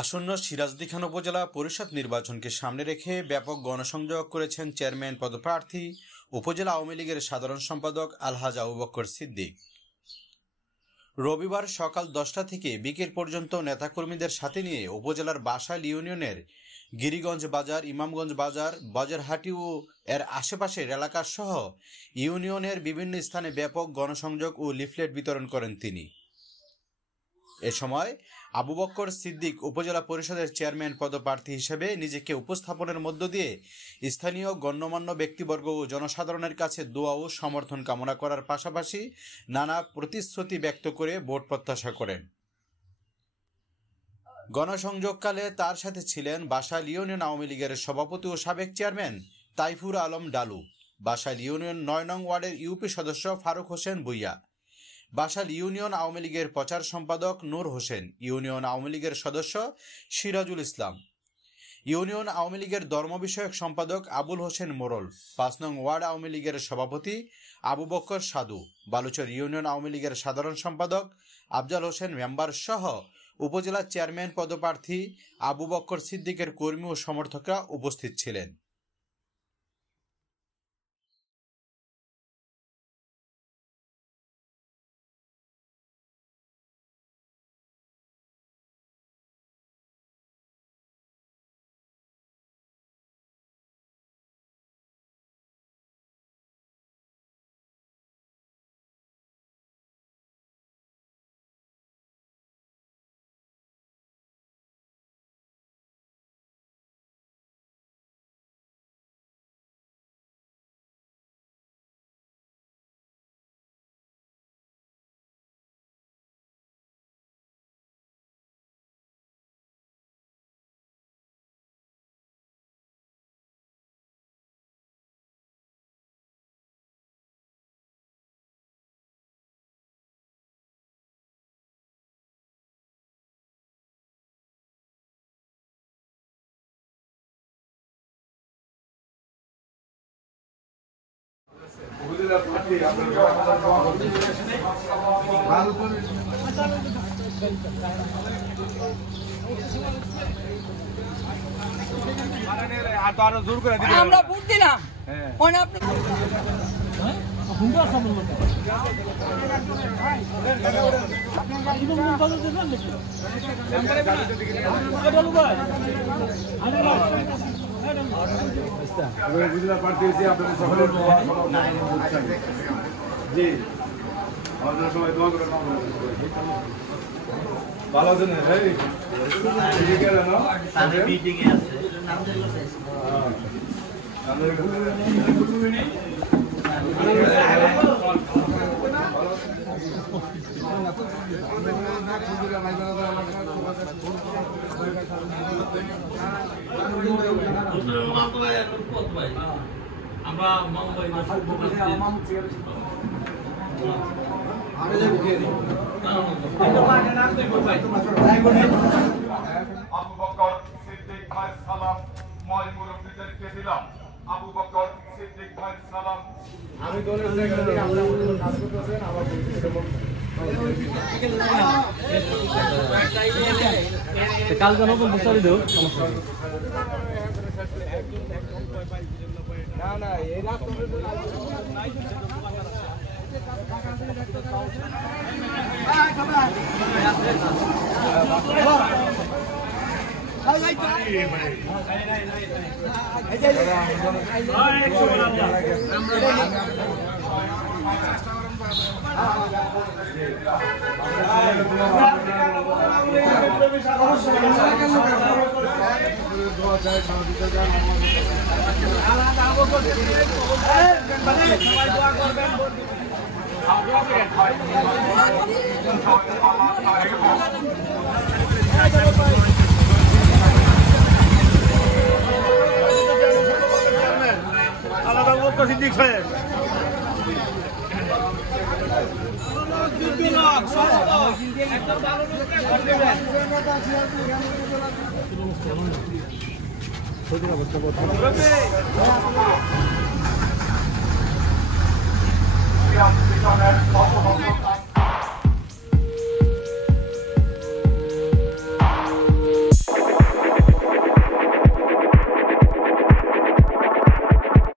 আসন্ন সিরাজদি খান উপজেলা পরিষদ নির্বাচনকে সামনে রেখে ব্যাপক গণসংযোগ করেছেন চেয়ারম্যান পদপ্রার্থী উপজেলা আওয়ামী লীগের সাধারণ সম্পাদক আলহাজ আবু বকর সিদ্দিক। রবিবার সকাল 10টা থেকে বিকেল পর্যন্ত নেতাকর্মীদের সাথে নিয়ে উপজেলার বাসাইল ইউনিয়নের গিরিগঞ্জ বাজার, ইমামগঞ্জ বাজার, বাজারহাটি ও এর আশেপাশের এলাকা সহ ইউনিয়নের বিভিন্ন স্থানে ব্যাপক গণসংযোগ ও লিফলেট বিতরণ করেন তিনি। এ সময় আবু বকর সিদ্দিক উপজেলা পরিষদের চেয়ারম্যান পদপ্রার্থী হিসেবে নিজেকে উপস্থাপনের মধ্য দিয়ে স্থানীয় গণ্যমান্য ব্যক্তিবর্গ ও জনসাধারণের কাছে দোয়া ও সমর্থন কামনা করার পাশাপাশি নানা প্রতিশ্রুতি ব্যক্ত করে ভোট প্রত্যাশা করেন। গণসংযোগকালে তার সাথে ছিলেন বাসাইল ইউনিয়ন আওয়ামী লীগের সভাপতি ও সাবেক চেয়ারম্যান তাইফুর আলম ডালু, বাসাইল ইউনিয়ন 9 নং ওয়ার্ডের ইউপি সদস্য ফারুক হোসেন ভুইয়া, বাসাইল ইউনিয়ন আওয়ামী লীগের প্রচার সম্পাদক নূর হোসেন, ইউনিয়ন আওয়ামী লীগের সদস্য সিরাজুল ইসলাম, ইউনিয়ন আওয়ামী লীগের ধর্ম বিষয়ক সম্পাদক আবুল হোসেন মোরল, 5 নং ওয়ার্ড আওয়ামী লীগের সভাপতি আবু বকর সাধু, বালুচর ইউনিয়ন আওয়ামী লীগের সাধারণ সম্পাদক আফজাল হোসেন মেম্বার সহ উপজেলা চেয়ারম্যান পদপ্রার্থী আবু বকর সিদ্দিকের কর্মী ও সমর্থকরা উপস্থিত ছিলেন। আমরা ভোট দিলাম ভালো আছেন ভাই? আমরা আবু বকর সিদ্দিক ভাই সালাম মই মুরব্বিদেরকে দিলাম। আবু বকর সিদ্দিক ভাই সালাম। আমি দলের সেক্রেটারি, আপনারা কাজ করতেছেন আবার কাল জানো বুঝতে দেও সমস্যা না না এই রাত সিদ্দিক সাহেব পিছনের